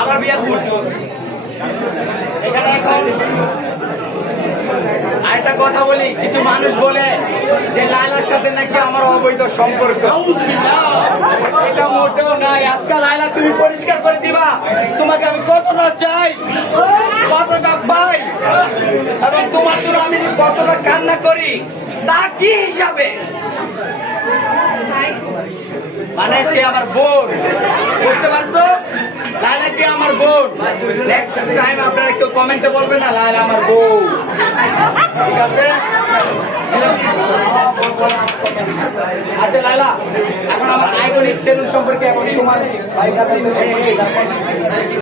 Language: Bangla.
আমার বিয়ার করতে হবে। এখানে এখন আরেকটা কথা বলি, কিছু মানুষ বলে যে লায়লার সাথে নাকি আমার অবৈধ সম্পর্ক। এটা মোটেও নাই। আজকে লায়লা তুমি পরিষ্কার করে দিবা তোমাকে আমি কতটা চাই, কতটা পাই, এবং তোমার জন্য আমি কতটা কান্না করি তা কি হিসাবে। মানে সে আমার বোন, বুঝতে পারছো? লায়লা কি আমার বোন। নেক্সট টাইম আপনারা কেউ কমেন্টে বলবে না লায়লা আমার বোন, ঠিক আছে? আচ্ছা লায়লা, এখন আমার আইকনিক সেলুন সম্পর্কে এখন তোমার